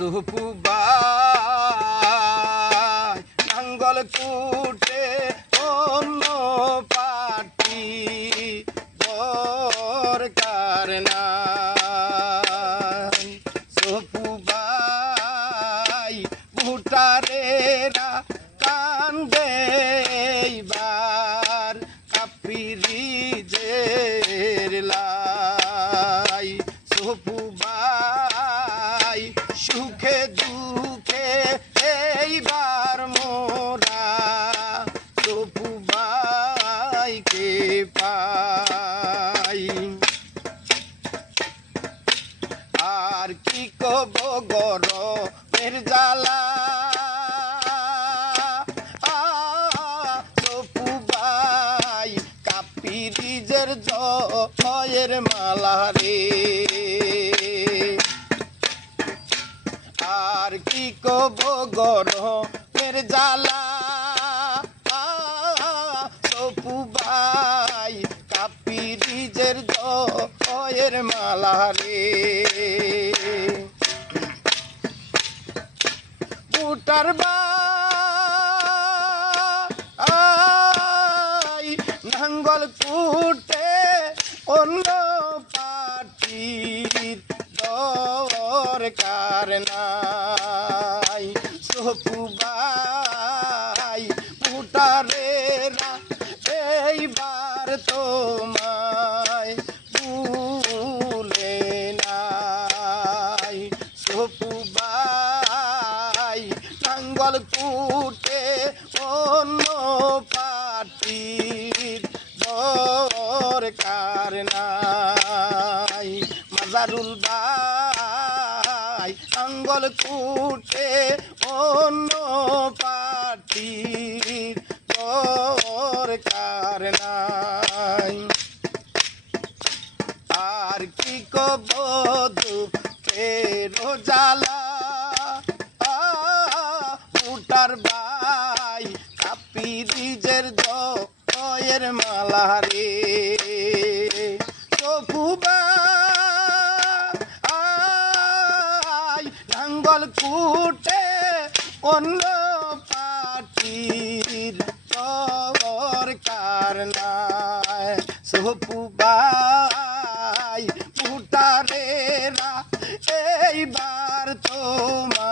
সুপু ভাই নাঙ্গল কুটে অন্য পাটি দরকার নাই। সুপু ভাই ভুটারেরা কান্দে এইবার কাপিরিজের লাই। সুপু ভাই সুখে দুঃখে এইবার মোরা সুপু ভাইকে পাই। আর কি কব গরমের জ্বালা সুপু ভাই কাপিরিজের জয়ের মালা রে। আর কি কব গরমের জ্বালা সুপু ভাই কাপিরিজের জয়ের মালা রে। বুটার ভাই নাঙ্গল কুটে অন্য পাটির দরকার নাই। সুপু ভাই ভুটারেরা এইবার তোমায় ভুলে নাই। সুপু ভাই নাঙ্গল কুটে অন্য পাটির দরকার নাই। মাজারুল ভাই নাঙ্গল কুটে অন্য পাটির দরকার নাই। আর কি কব দুঃখের জ্বালা বুটার ভাই কাপিরিজের জয়ের মালা রে। সুপু ভাই নাঙ্গল কুটে অন্য পাটির দরকার নাই। সুপু ভাই ভুটারেরা এইবার তোমার